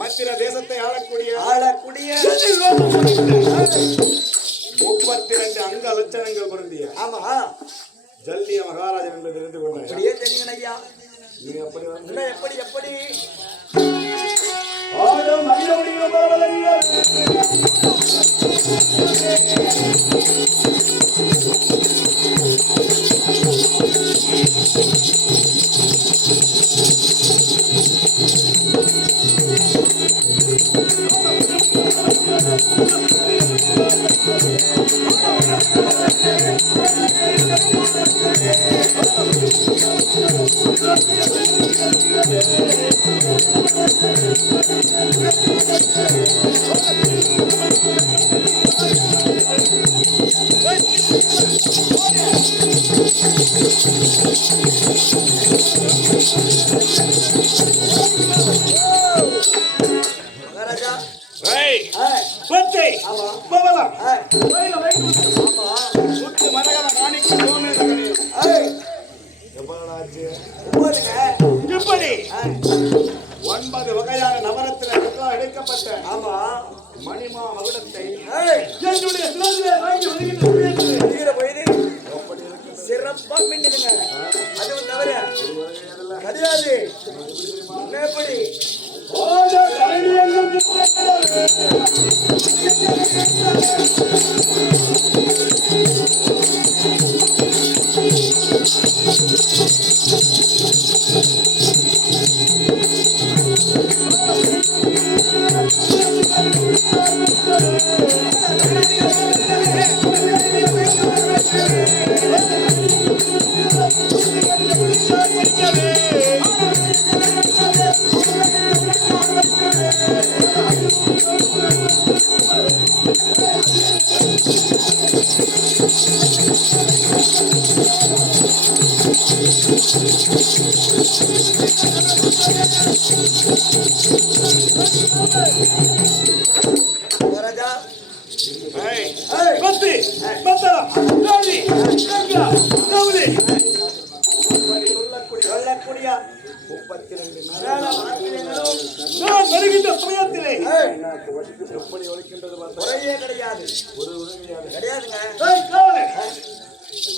மத்திர தேசத்தை ஆளக்கூடிய 32 அங்க லட்சணங்கள் பொருந்திய ஜல்லிய மகாராஜன் என்று தெரிந்து கொண்டார். நீங்க எப்படி வந்து எப்படி இப்படி 9 வகையான நவரத்தினம் எடுக்கப்பட்ட மணிமா மகுடத்தை சிறப்பா மின்னுங்க. அதுவும் தவிர கிடையாது. எப்படி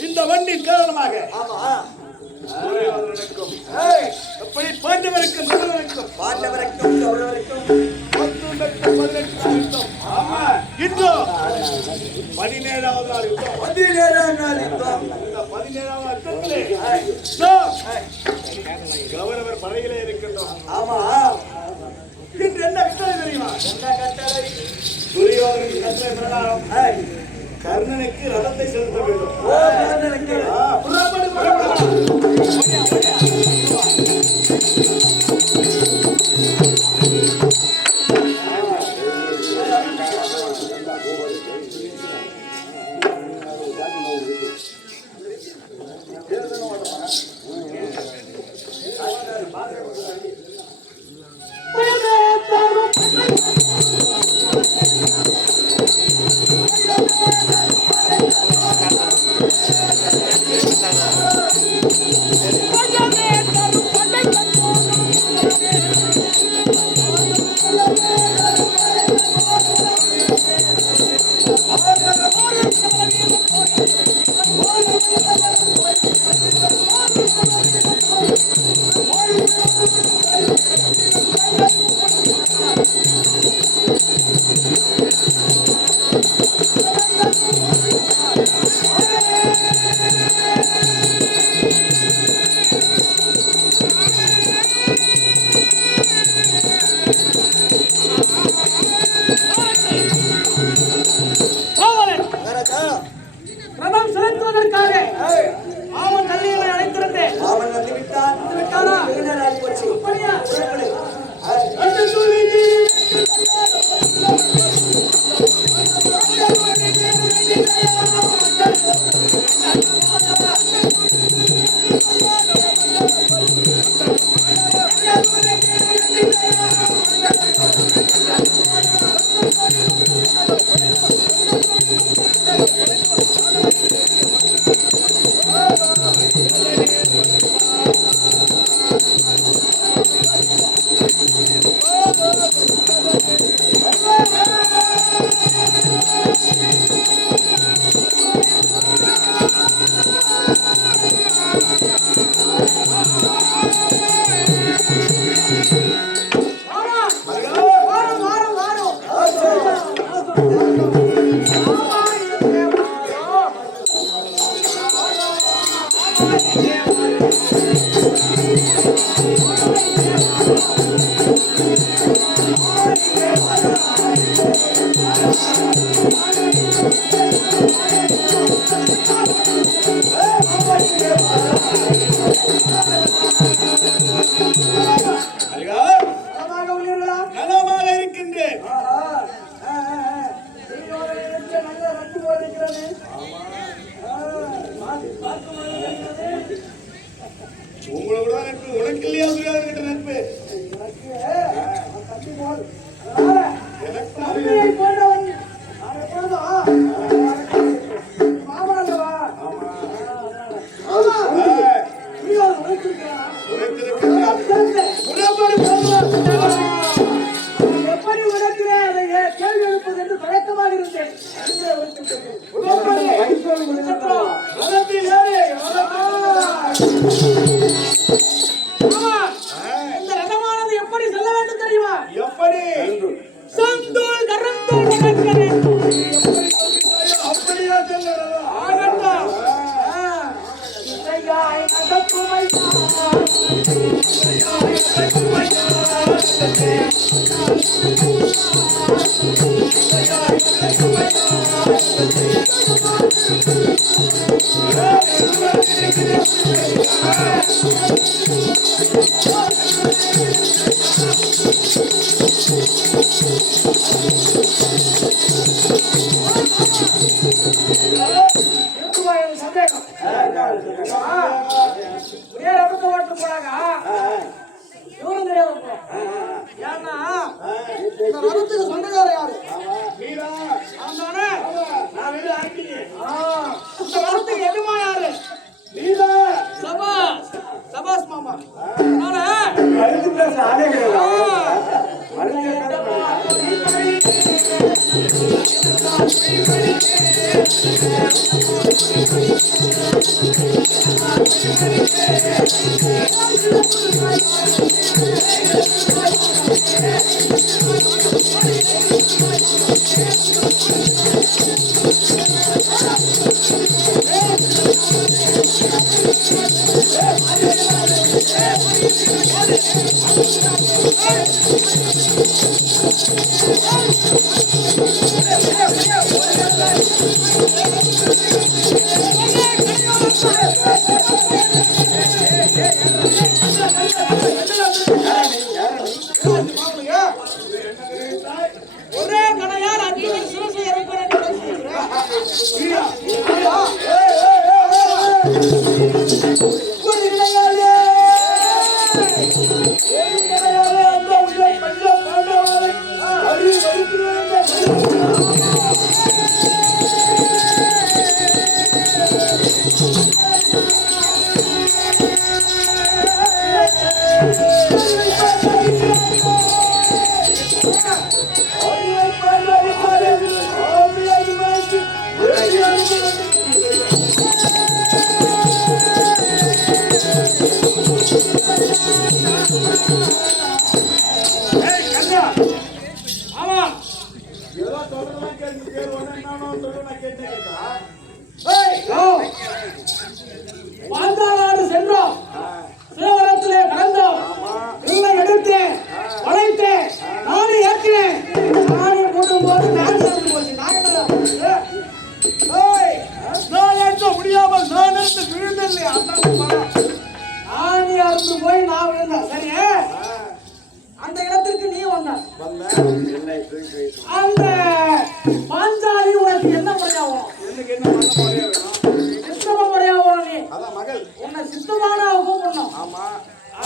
இந்த வண்டின் காரணமாக பாண்டவருக்கும் பாண்டவருக்கும் இன்னும் 17வது நாள் யுத்தம். 17ஆம் நாள் யுத்தம். இந்த 17வது யுத்தத்திலே கௌரவர் படையிலே இருக்கின்றோம். இன்று என்ன கட்டளை தெரியுமா? என்ன கட்டளை? துரியோதனின் கட்டளை பிரகாரம் கர்ணனுக்கு ரதத்தை செலுத்த வேண்டும்.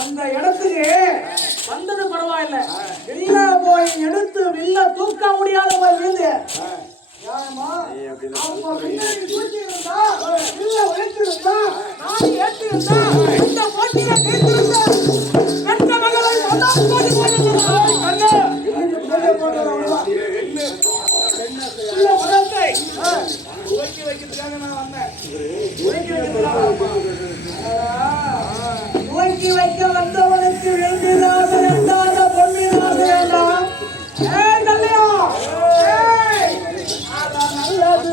அந்த இடத்துக்கு வந்தது பரவாயில்ல, வெளியில அதை எடுத்து வில்ல தூக்க முடியாத போய் விழுந்து யாரம்மா அவங்க பின்னாடி தூக்கி இருந்தா வில்ல உழைத்திருந்தா நான் ஏற்றிருந்தா இந்த போட்டியை கேட்டிருந்தா பெற்ற மகளை ஒன்றாம் போட்டி போட்டிருந்தா கண்ணா இல்ல வளர்த்தை துவக்கி வைக்கிறதுக்காக நான் வந்தேன் துவக்கி வைக்க வந்தவனுக்கு வெள்ளிராக ரெண்டாத பொன்னிராக வேண்டாம் ஏய் நல்லையா ஏய் நல்லது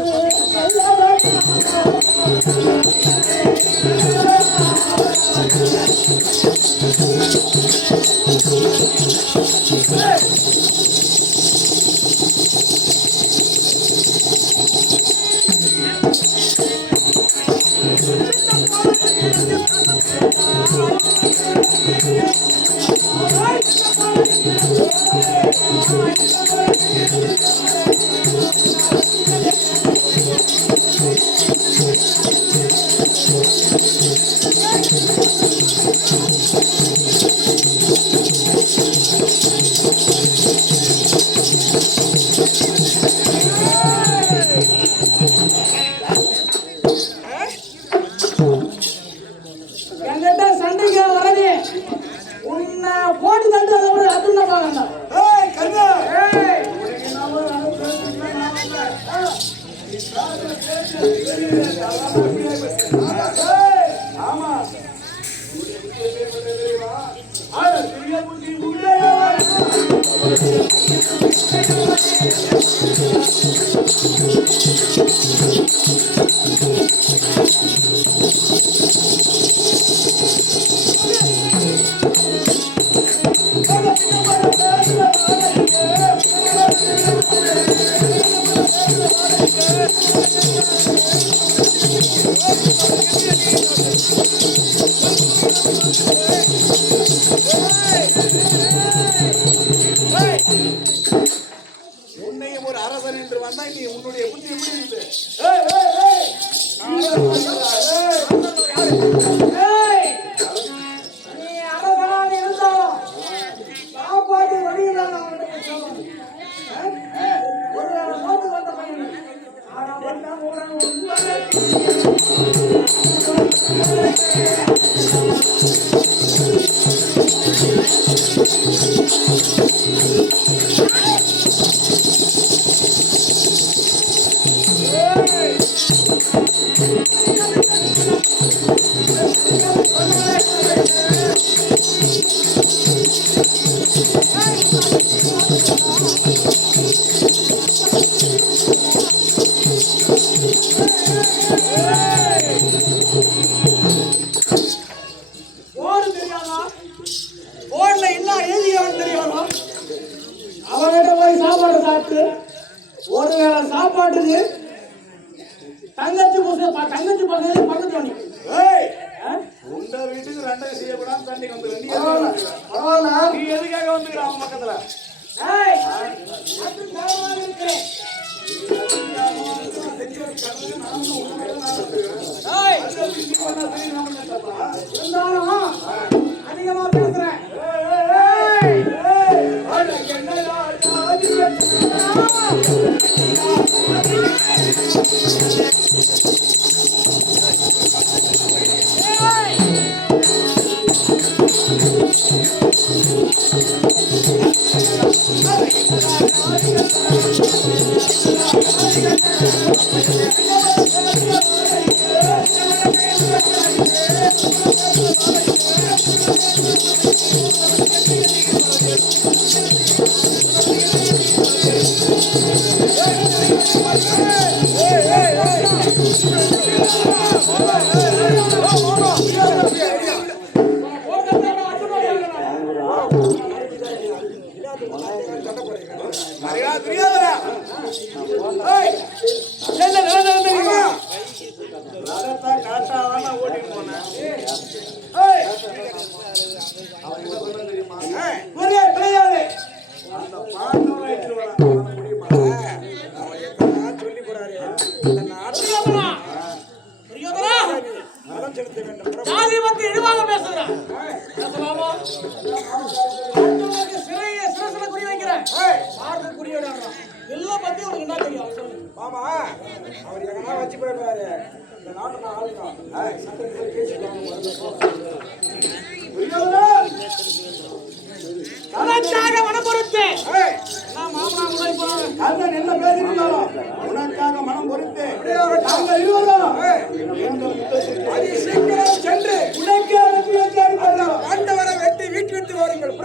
என்கிட்ட சண்டைக்கு வரவே உன்னை போட்டு தண்டு அதை விட அதுன்னு பாருங்க ஏய் கண்ணா ஏய் ஆமா உன்னையும் ஒரு அரசன் என்று வந்தா நீ உன்னுடைய புத்தி எப்படி இருக்கு? நீ அரசனாக இருந்தாலும் சாப்பாடு வழியில்லாத ஒரு நோட்டு வந்த பையன் ஆனா வந்தான் போர்டு தெரியாதா போர்டுல என்ன எழுதியவன் தெரியாதா அவன்கிட்ட போய் சாப்பாடு சாப்பிட்டு ஒரு வேளை சாப்பாட்டுக்கு தங்கச்சி பசங்க பக்கத்து வண்டி உண்ட வீட்டுக்கு ரெண்டரை செய்யக்கூடாது தண்ணிக்கு வந்துடுற நீ பரவாயில்ல நீ எதுக்காக வந்துக்கிற அவன் பக்கத்துல இருந்தாலும் அதிகமா பேசுறேன் ஓட்டிட்டு போனேன் அந்த பாண்டவன் ஆயிட்டு முடியுமா சொல்லி போறாரு மதம் செலுத்த வேண்டும் சிறையை சிரசில குறி வைக்கிறேன் ஆமா அவர் எங்கன்னா வச்சு போயிருப்பாரு இந்த நாட்டை நான் ஆளுதான் சட்டத்தை போய் பேசிக்கலாம் மனம் பொறுத்து கண்ணன் என்ன பேசினாலும் உனக்காக மனம் பொறுத்து நாங்கள் இருவரும் சீக்கிரம் சென்று ஆண்டவரை வெட்டி வீட்டு வாருங்கள்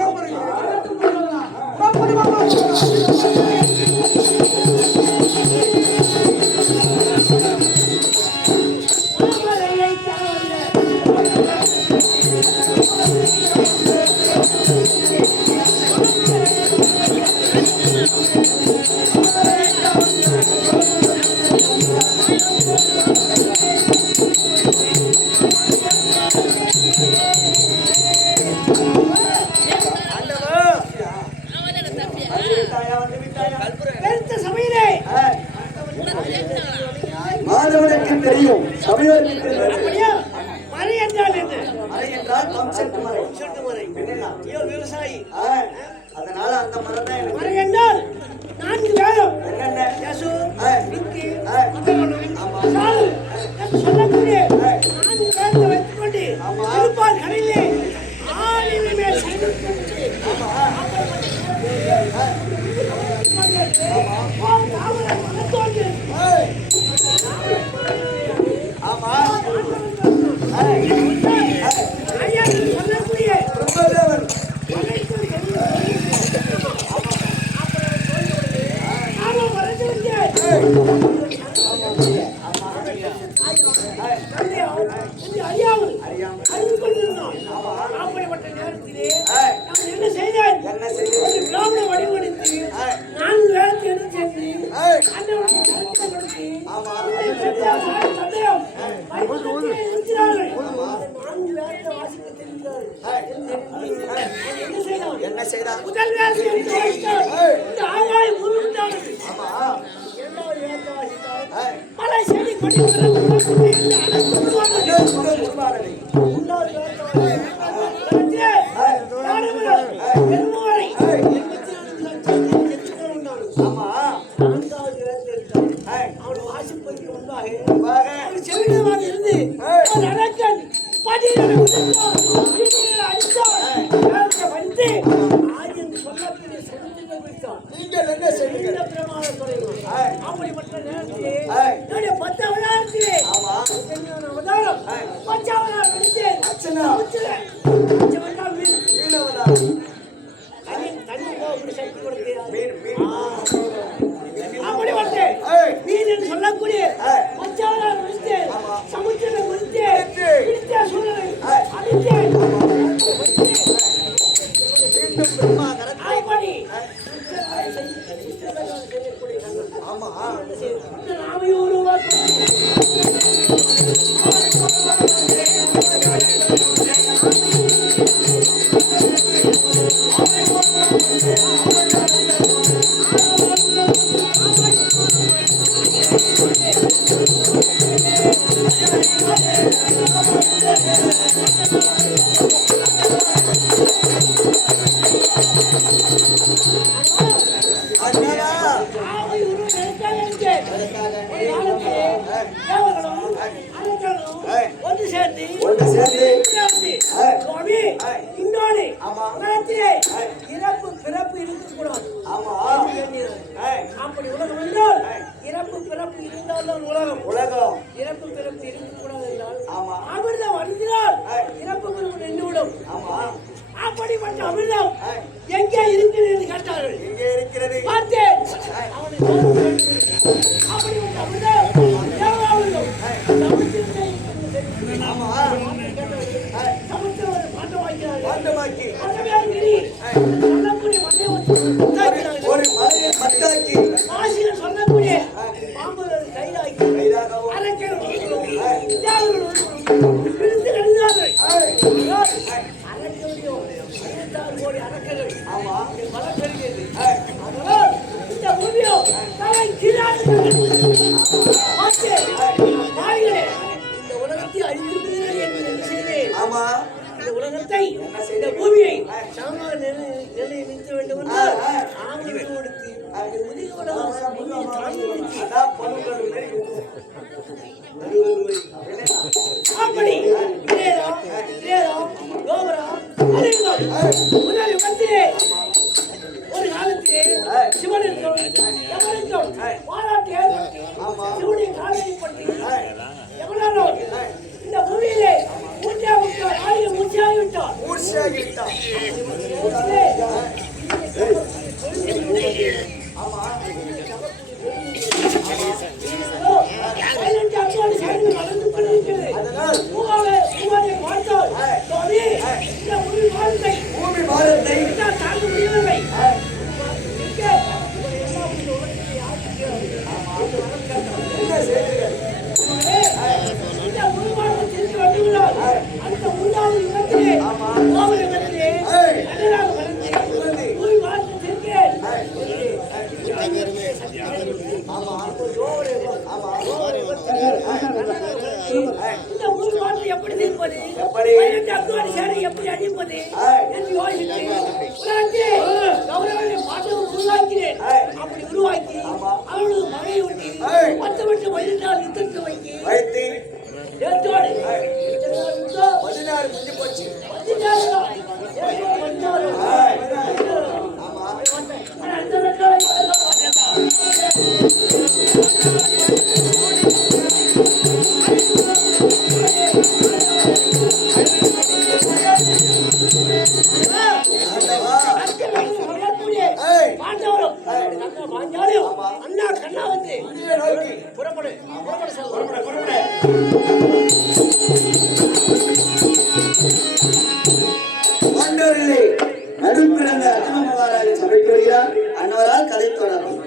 மாதவனுக்கு தெரியும் சமயத்திற்கு மறை என்றால் என்ன? மறை என்றால் பம்செட்டு மறை விவசாயி அதனால அந்த மரம் தான் எனக்கு மறை என்றால் 4 வேதம் என்னென்ன யசு விக்கி ஆமா சாலு என்று சொல்லக்கூடிய 4 வேதத்தை வைத்துக்கொண்டு இருப்பார் கடையிலே ஆளிலுமே அப்படிப்பட்ட நேரத்திலே நான் என்ன செய்தேன்? ஒரு பிராமண வடிவெடுத்து 4 வேதத்தை எடுத்து சென்று என்ன செய்தார்? முதல் மலை செடி கொடி அவனை வாசிப்பதற்கு முன்பாக செவிடமாக இருந்து அரக்கன் பதினேழு வந்து ஆயன் சொல்லக்கூடிய சமுத்திரங்கள் வைத்தான். நீங்கள் என்ன செய்வீர்கள்? பிரமாணம் சொல்லுங்கள். அப்படிப்பட்ட நேரத்திலே என்னுடைய 10 அவதாரத்திலே அவதாரம் 10 அவதாரம் எடுத்தேன். தனி சக்தி கொடுத்தேன். அப்படிப்பட்ட மீன் என்று சொல்லக்கூடிய 10 அவதாரம் எடுத்தேன். சமுத்திரம் கொடுத்தேன். சூழலை அழித்தேன். ஒன்று சேர்ந்து இன்னொன்று இறப்பு பிறப்பு இருக்கக்கூடாது. அப்படி உலகம் என்றால் இறப்பு பிறப்பு இருந்தால்தான் உலகம். இறப்பு பிறப்பு இருக்கக்கூடாது என்றால் அமிர்தம் அருந்தினால் இறப்பு பிறப்பு நின்றுவிடும். அப்படிப்பட்ட அமிர்தம் எங்கே இருக்கிறது என்று கேட்டார்கள். எங்கே இருக்கிறது? பார்த்தேன். அப்படிப்பட்ட அமிர்தம் ஒரு மலையை மத்தாக்கி சொல்லக்கூடிய பாம்பு கைதாக்கி உலகத்தை இந்த பூமியை சமமாக நிறுத்த வேண்டும் என்றால் ஆமணி கொடுத்து பூமி பாரத்தை எப்படி அடிப்பது என்று யோசித்து அப்படி உருவாக்கி அவளது மகையை ஒட்டி 10 வருஷம் 15 யுத்தத்தை வைத்து 16 முடிஞ்சு போச்சு. அண்ணா கண்ணா வந்து புறப்படு நடுப்பிறந்த அர்ஜுன மகாராஜன் சபைக்கு வருகிறார். அன்னவரால் கதை தொடரும்.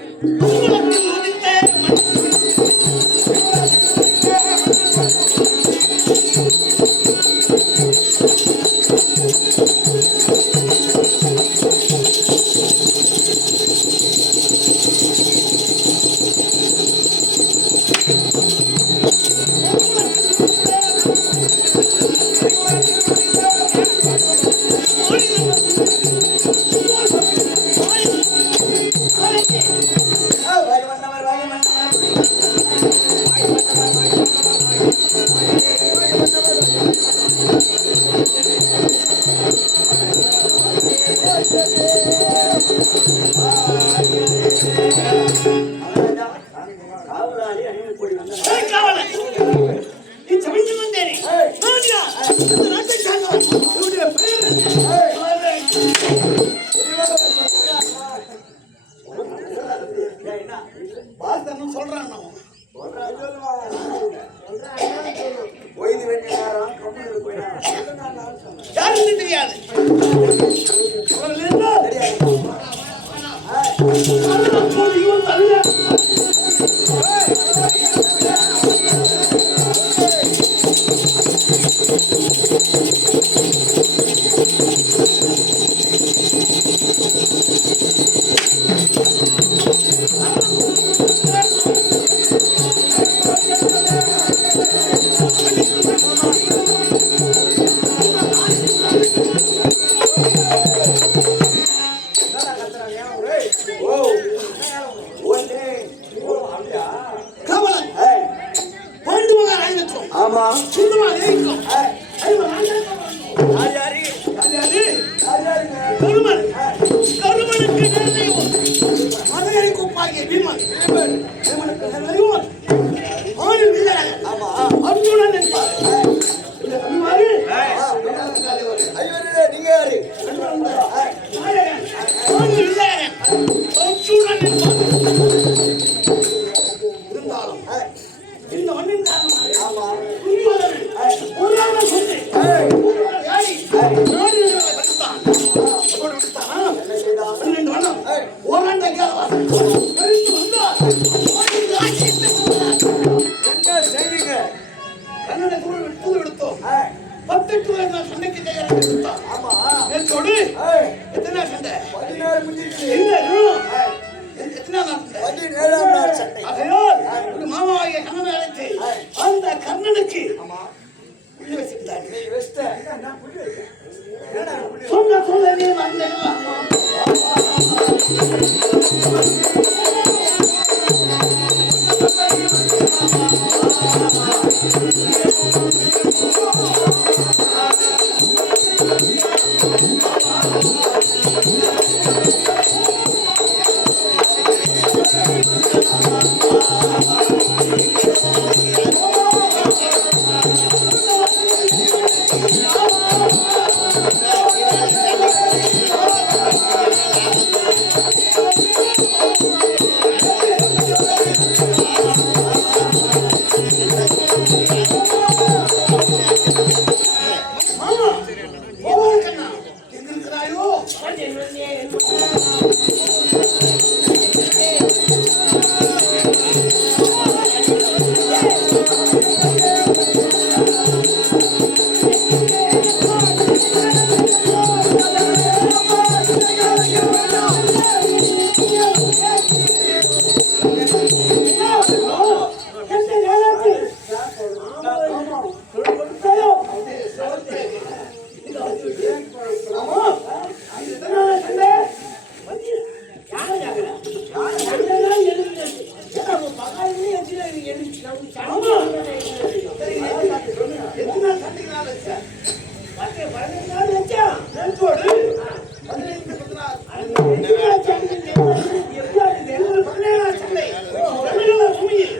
எத்தனை சண்டைகளால் வச்சேன் 15 நாள் வச்சேன் நெஞ்சோடு 15 நாள் 17 சண்டை தமிழக பூமியில்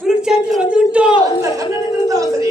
குருட்சேத்திரம் வந்து விட்டோம் அந்த கண்ணனுக்கு இருந்தா சரி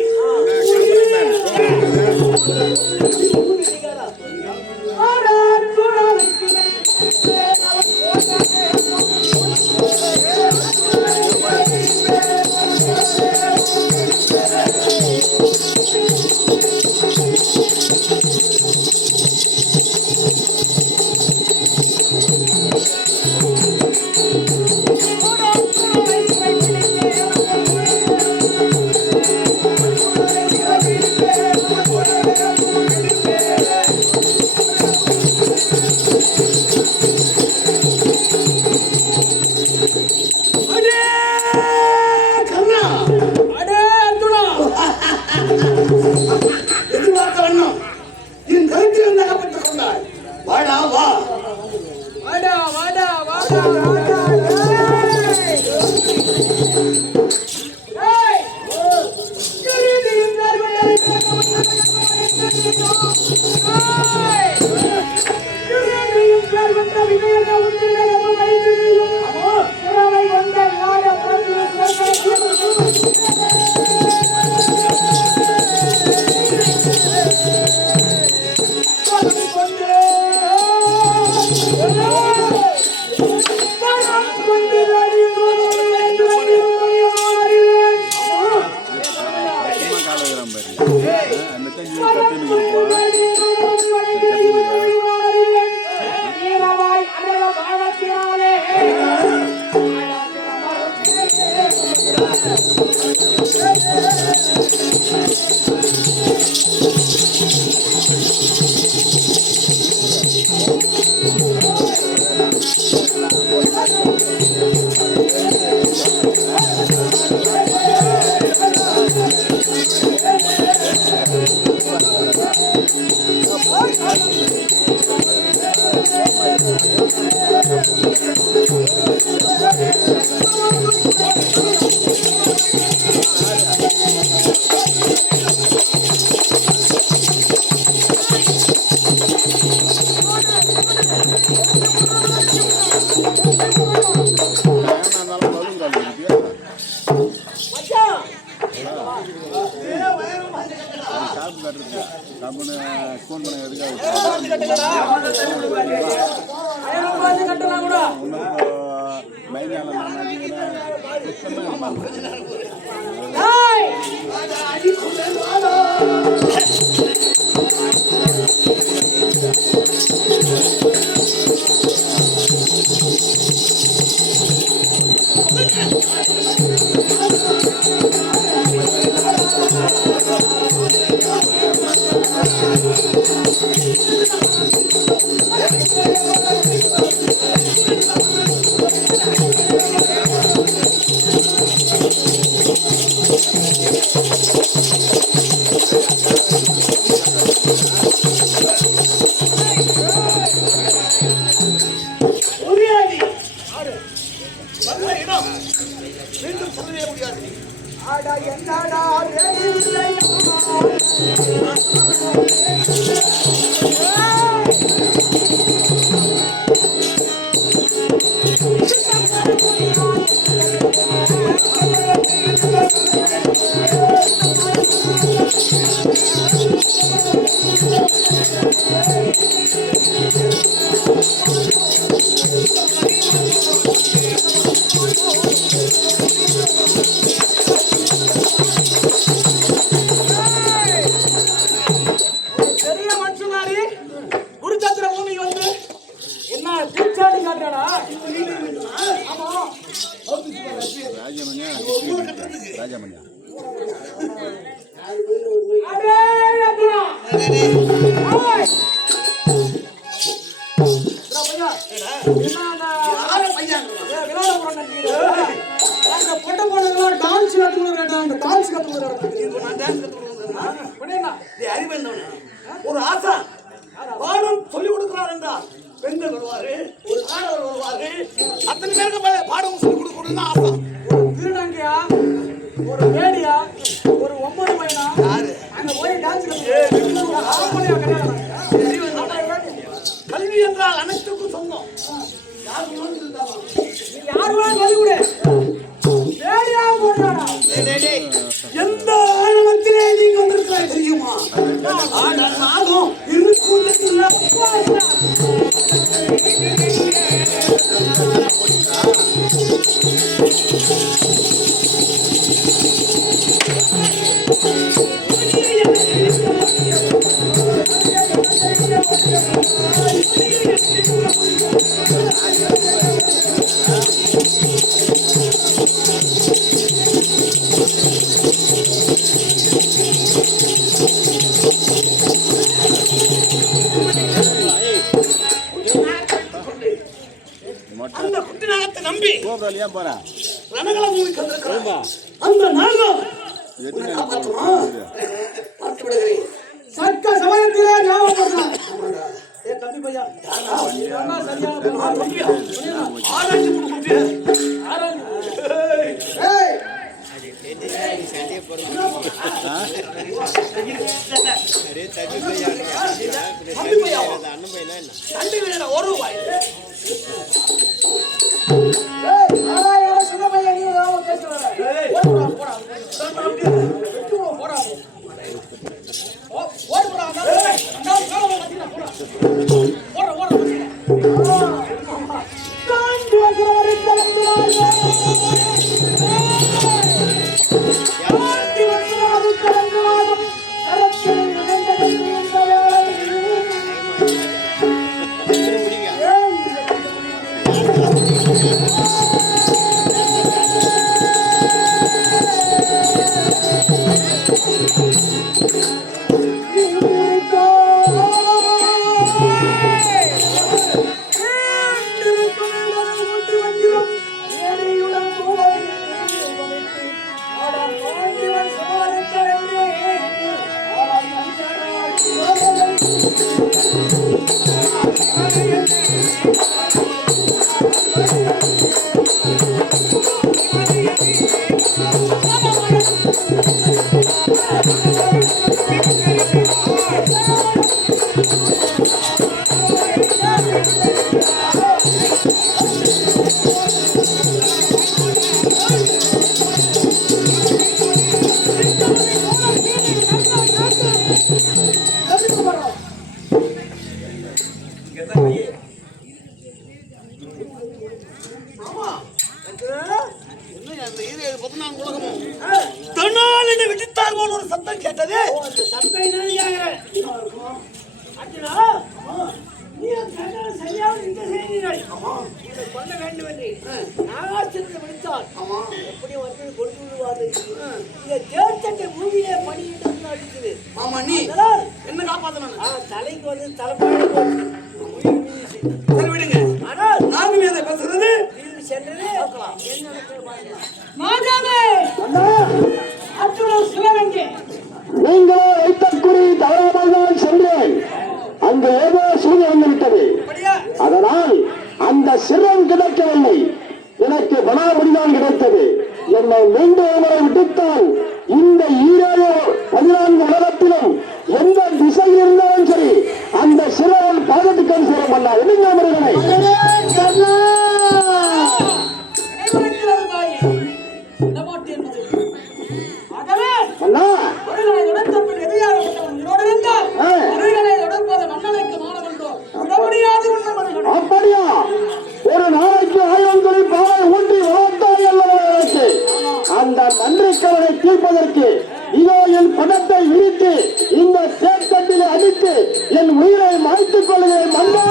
ஒரு ஆசா பாடம் சொல்லிக் கொடுக்கிறார் என்றால் பெண்கள் வருவாரு, ஒரு ஆடவர் வருவாரு, அத்தனை பேருக்கு பாடம் சொல்லிக் கொடுக்கணும்னு ஆசை. ஒரு திருநங்கையா, ஒரு வேடியா, ஒரு 9 பையனா அங்க போய் டான்ஸ் கல்வி என்றால் அனைத்துக்கும் சொந்தம். யாரு கூட வேடியா போடுறாடா. எந்த ஆழத்திலே நீங்க வந்திருக்கிறாய் தெரியுமா? ஆனால் நாகம் இருக்கும். அந்த குட்டிநாகத்தை நம்பி ரணகல பூமிக்கு வந்திருக்கிறார். அந்த நாகம் பார்த்து விடுகிறேன். சக்க சமயத்திலே ஞாபகம் தம்பி பையா ஆராய்ச்சி கொடுத்து ஒரு ரூபாய் சின்ன பையன் நீ ஒரு சத்தம் கேட்டது. என்ன காப்பாத்தணும் தலைக்கு வந்து தலைப்பாடு விடுங்க. ஆனால் நாங்கள் அதை பேசுறது சென்றது நீங்கள் வைத்த குறி தவறாமல் தான் சென்றேன். அங்கு ஏதோ சூழ்நிலை வந்துவிட்டது. அதனால் அந்த சிரம் கிடைக்கவில்லை, எனக்கு வனாபடிதான் கிடைத்தது. என்னை மீண்டும் அவரை விட்டுத்தான் இந்த 14 உலகத்திலும் எந்த திசையில் இருந்தாலும் சரி அந்த சிறுவன் பாதத்துக்கு சேரும் அல்ல. என்ன முருகனை அப்படியா? ஒரு நாளைக்கு 1000 துளி பாலை ஊட்டி வளர்த்தாய் அல்லவா? அந்த நன்றிக்கவனை தீர்ப்பதற்கு இதோ என் பணத்தை விரித்து இந்த தேக்கத்திலே அடித்து என் உயிரை மாய்த்துக் கொள்கிறேன். மன்னா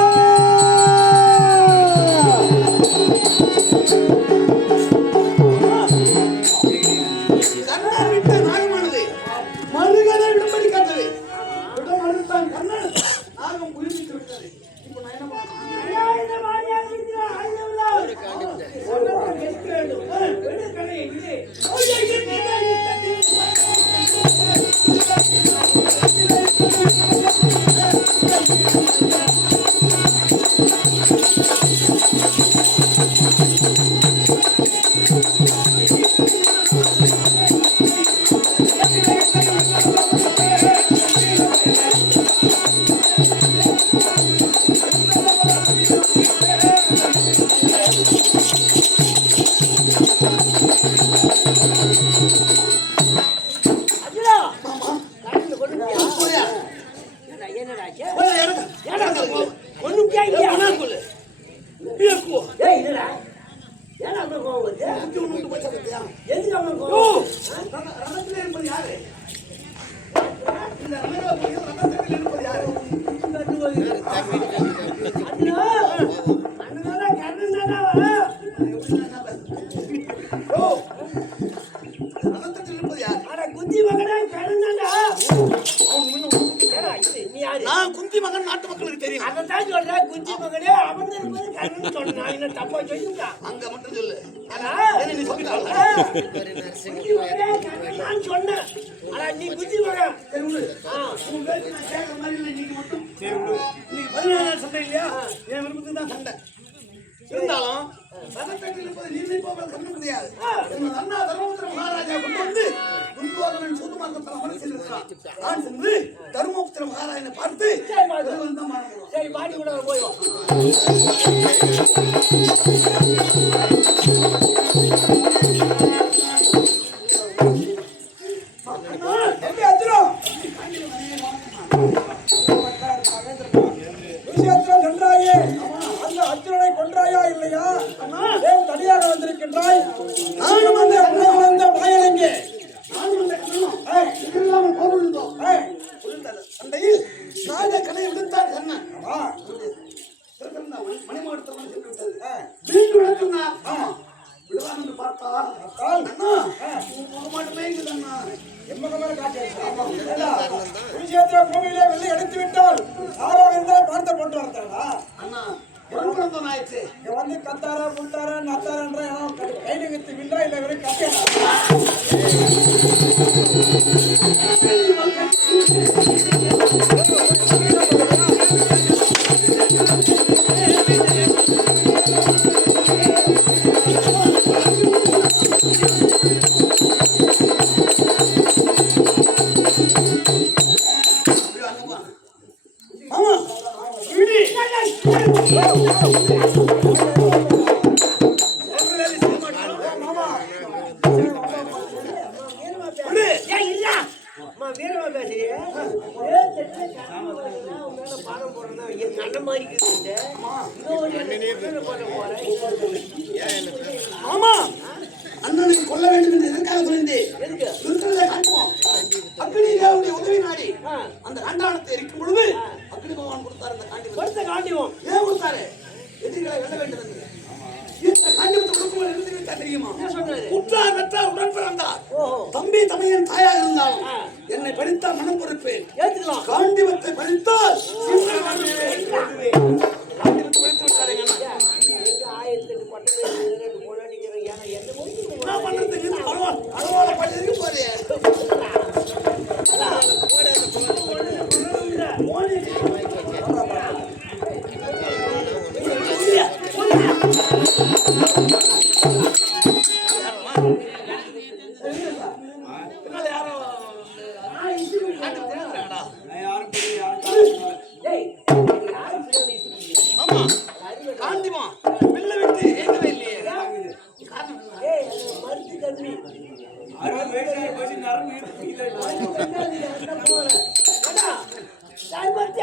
நான் குந்தி மகன் நாட்டு மக்களுக்கு தெரியும். அதான் சொல்றேன், குஞ்சி மகனே அமர்ந்திருப்பது கண்ணன் சொன்னா என்ன தப்பா சொல்லிட்டா? அங்க மட்டும் சொல்லு. நீ சொல்லிட்டாங்க நான் சொன்னேன். ஆனா நீ குஞ்சி மகன் சண்டை இல்லையா? என் விருப்பத்துக்கு தான் சண்டை. இருந்தாலும் சதப்பேட்டில் இருப்பது நிர்ணயிப்பவர்கள் கண்ணு கிடையாது. அண்ணா தர்மபுத்திர மகாராஜா கொண்டு வந்து குருவாகவன் சூது மார்க்கத்தில் அமர செய்திருக்கிறான். நான் சென்று தர்மபுத்திர மகாராஜனை பார்த்து சரி பாடி கூட போய்வோம். கொன்றாயா இல்லையா? ஏன் தனியாக வந்திருக்கின்றாய்? நானும் அந்த வந்த மாயனங்கே சண்டையில் நாக கனை விடுத்தார் சொன்னேன். மணிமாவட்டத்தில் விடுவான் என்று பார்த்தால் அண்ணா மட்டுமே இருக்குதண்ணா. பூமியிலே வெள்ளி எடுத்து விட்டால் யாரோ என்றால் பார்த்த கொண்டு வரத்தாளா? அண்ணா ஆயிடுச்சு. வந்து கத்தாரா புத்தாரா நத்தாரன்ற கை நிகழ்த்தி வில்லா இல்லை வெறும் கத்தியா? ஆமா அண்ணனை கொல்ல வேண்டும் என்று எதற்காக சொல்லியிருந்தேன். அக்னி தேவனுடைய உதவி நாடி அந்த காண்டானத்தை எரிக்கும் பொழுது அக்னி பகவான் கொடுத்தார். அந்த காண்டிவம் ஏன் கொடுத்தாரு? எதிரிகளை வெல்ல வேண்டும் என்று. இந்த காண்டிவத்தை கொடுக்கும்போது என்ன தெரிவித்தா தெரியுமா? உற்றார் பெற்றார் உடன் பிறந்தார் தம்பி தமையன் தாயாக இருந்தாலும் என்னை படித்தால் மனம் பொறுப்பேன். ஏற்றுக்கலாம். காண்டிவத்தை படித்தால்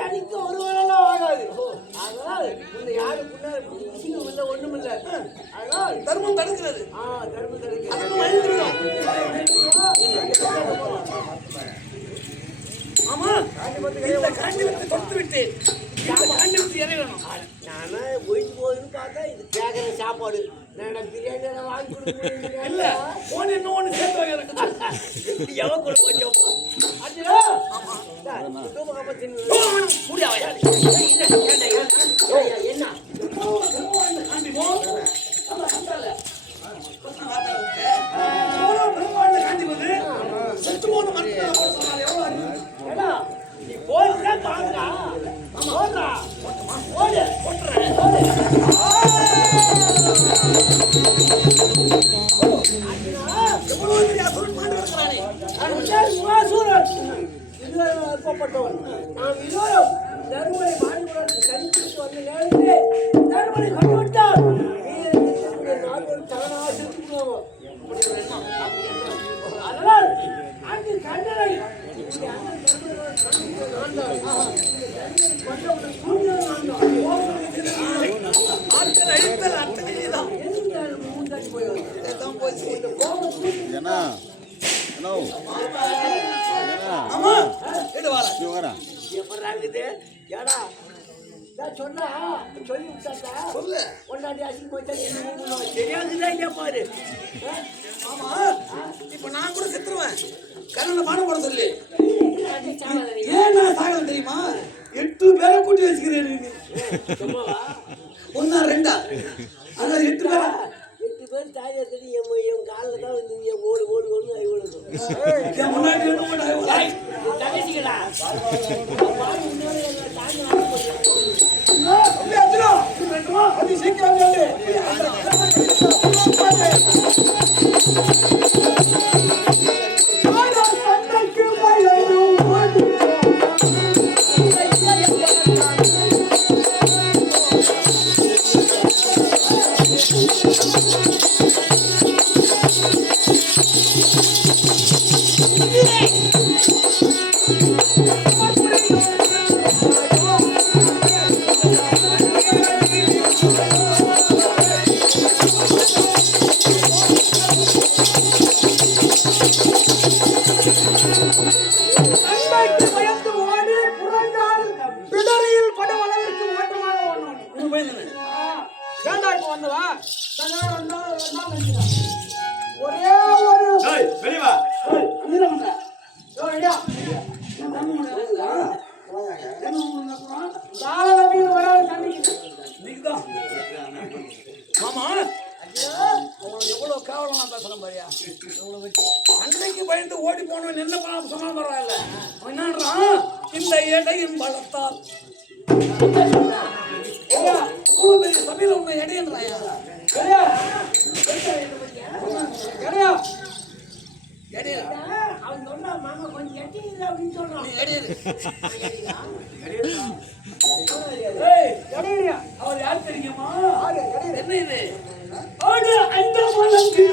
அடிக்க ஒரு வாரம் ஆகாது. அதனால் ஒண்ணும் இல்ல. அதனால் தர்மம் தடுக்கிறது. தர்மம் தடுக்கிறது. ஆமா இந்த காண்டிவத்தை தொட்டு விட்டேன். காண்டிவத்தை இறைவனும் நானா போயிட்டு போகுதுன்னு பார்த்தா இது கேட்கற சாப்பாடு. நான் பிரியாணி வாங்கி கொடுக்க இல்ல போன் இன்னொன்னு சேர்த்து வைக்கிறேன். எவன் கூட கொஞ்சம் என்ன போடுறா பாங்கா போடுறா ஓடு போடுறேன் ஓடு சூரன் இதுவரை நாம் இருவரும் தருமனை மாநிலம் கணிப்பிட்டு வந்து நேரத்திலே தருமனை கண்டுவிட்டால் அதனால் அங்கு கண்டனை சொன்னா சொல்லி விட்டாட்டா சொல்லு ஒன்னாடி அசிங்கமா தெரியாதுதான் இல்லையா பாரு. ஆமா இப்ப நான் கூட செத்துருவேன். கண்ணல பாடம் போட சொல்லு. ஏன் நான் சாகல தெரியுமா? 8 பேரை கூட்டி வச்சுக்கிறேன். சும்மாவா ஒன்னா ரெண்டா அத 8 பேரா 8 பேர் தாயா தெரியும் என் காலில் தான் வந்து ஓடு ஓடு ஓடு ஓடுது முன்னாடி தகச்சிக்கடா எவ்வளவு கேவலமா பேசுறேன் பாரியா. அன்னைக்கு பயந்து ஓடி போனவன் என்ன பண்ண சொன்னா பரவாயில்ல. என்னன்றான் இந்த எடையின் பலத்தால் இவ்வளவு பெரிய சபையில உன்னை எடையன்றாயா அவன் சொன்னா மாமா கொஞ்சம் எட்டிங்க அப்படின்னு சொல்றான். அவர் யார் தெரியுமா? என்ன இது? அந்த மலங்கு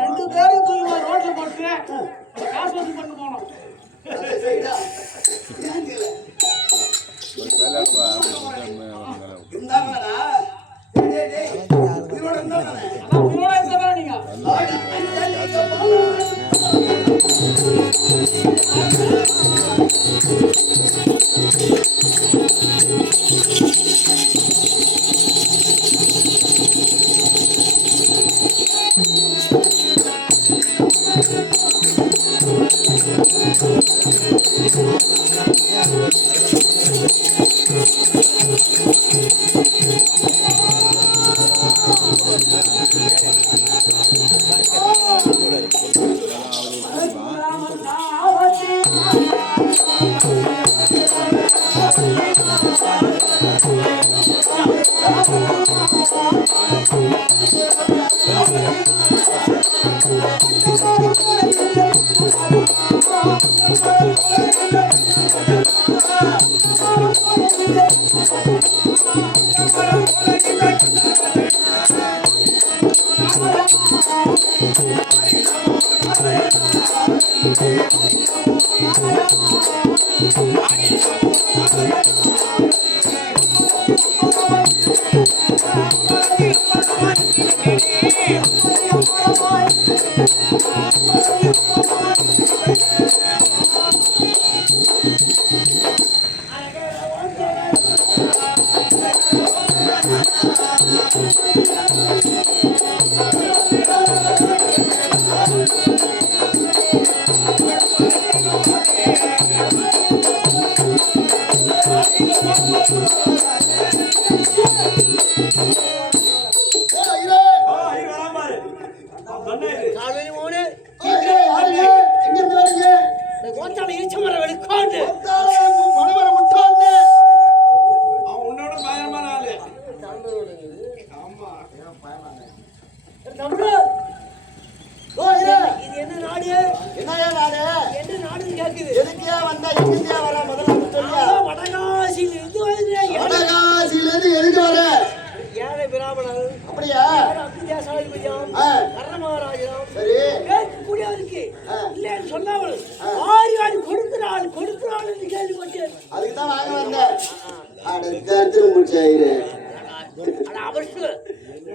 ரெண்டு பேரும் ரோட்ல போட்டு காசு வசூல் பண்ணி போனோம்.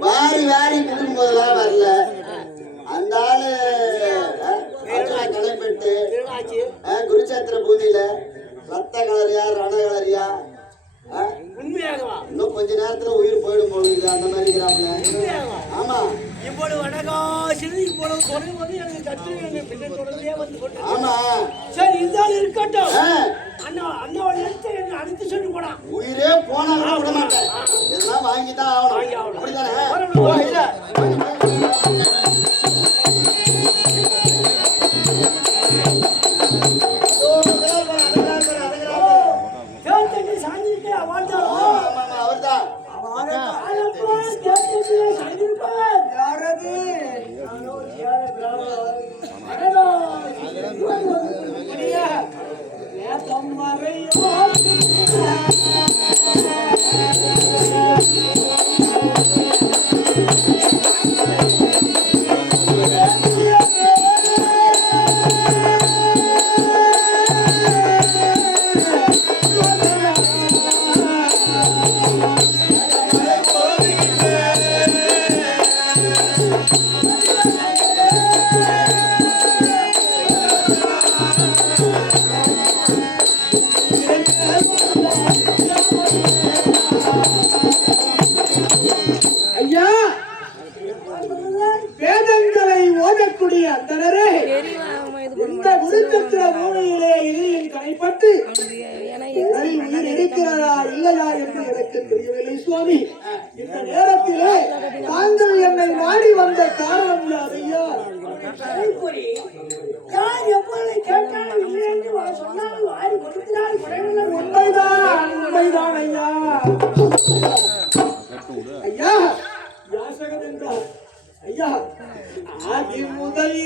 வாரி வாரி கொடுக்கும் போதெல்லாம் வரல. அந்த ஆளு கிளம்பிட்டு குருச்சேத்திர பூதியில ரத்த கலரியா ரண கலரியா இன்னும் கொஞ்ச நேரத்துல உயிர் போயிடும் போகுது. அந்த மாதிரி கிராமல ஆமா இவ்வளவு அடகாசில் இவ்வளவு சொல்லும்போது எனக்கு கற்று தொடர்ந்தே வந்து கொண்டு ஆமா சரி இருந்தாலும் இருக்கட்டும். அண்ணா அண்ணாவோட நிறுத்த என்ன அடுத்து சொல்லி போனா உயிரே போனாலும் விட மாட்டேன். இதெல்லாம் வாங்கிதான் ஆகணும். அப்படித்தானே இருக்கிறதா இல்லையா என்று எனக்கு தெரியவில்லை சுவாமி. இந்த நேரத்திலே தாங்கள் என்னை நாடி வந்த காரணம் யாரையா? உண்மைதான் உண்மைதான் ஐயா. ஐயா யாசகம் என்றார் ஐயா ஆதி முதல்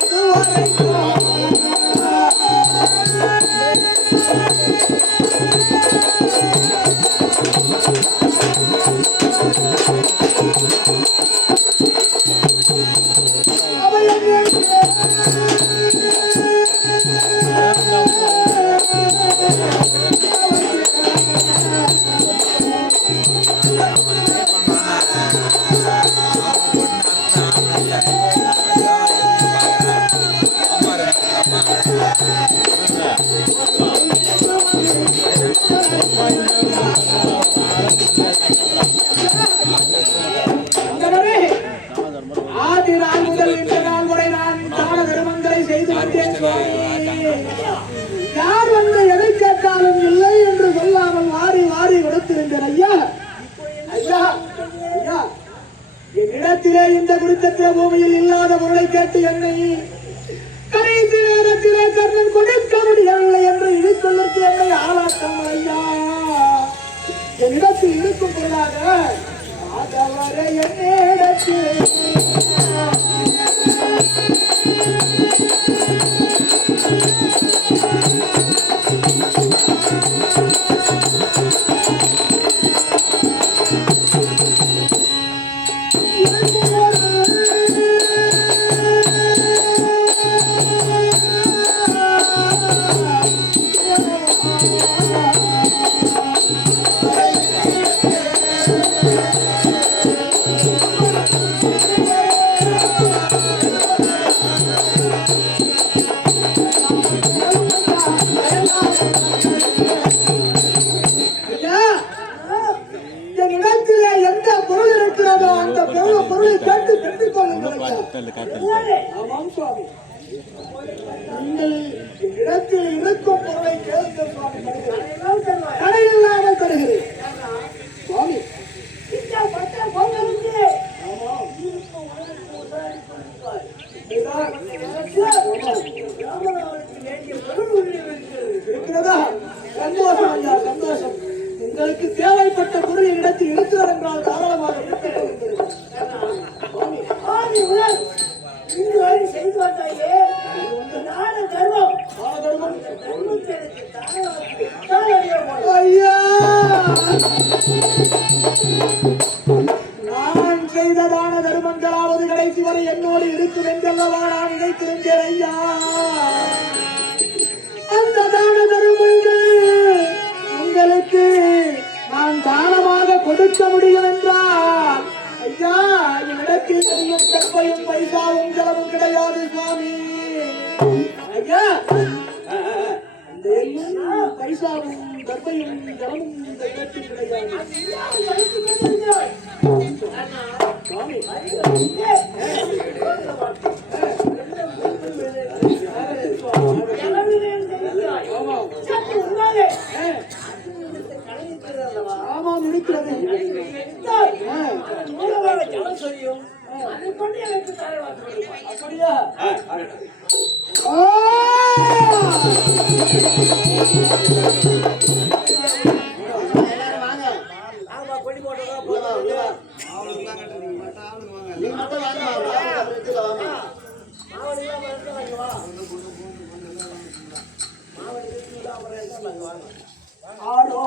யார் வந்து எதை கேட்டாலும் இல்லை என்று சொல்லாமல் வாரி வாரி கொடுத்திருந்தேன் ஐயா. ஐயா ஐயா என்னிடம் நேரத்திலே இந்த குறித்த பூமியில் இல்லாத பொருளை கேட்டு என்னை கடைசி நேரத்திலே கர்ணன் கொடுக்க முடியவில்லை என்று இழுத்தொழிற்கு என்னை ஆளாட்டம் ஐயா என்னிடத்தில் இருக்கும் பொருளாக ஆதவரை என்னிடத்தில் இடத்தில் இருக்கும் பொருளை கேளுங்கள் தடையில்லாமல் தருகிறேன் சுவாமி. இருக்கிறதா? சந்தோஷம் ஐயா, சந்தோஷம். உங்களுக்கு தேவைப்பட்ட பொருள் இடத்தில் இருக்கிறது என்றால் தாராளமாக நான் செய்ததான தர்மங்களாவது கடைசி வரை என்னோடு இருக்கும் என்றல்லவா நான் நினைத்திருந்தேன் ஐயா. அந்த தான தர்மங்கள் உங்களுக்கு நான் தானமாக கொடுக்க முடியும் என்றால் ஐயா என்னிடத்தில் தெரியும் தற்பையும் பைசாவும் ஜலமும் கிடையாது சுவாமி. ஐயா பைசாவும் தற்பையும் ஜலமும் இந்த இடத்தில் கிடையாது சுவாமி. ஆமாம் இருக்கிறது. அப்படியா? ஆடோ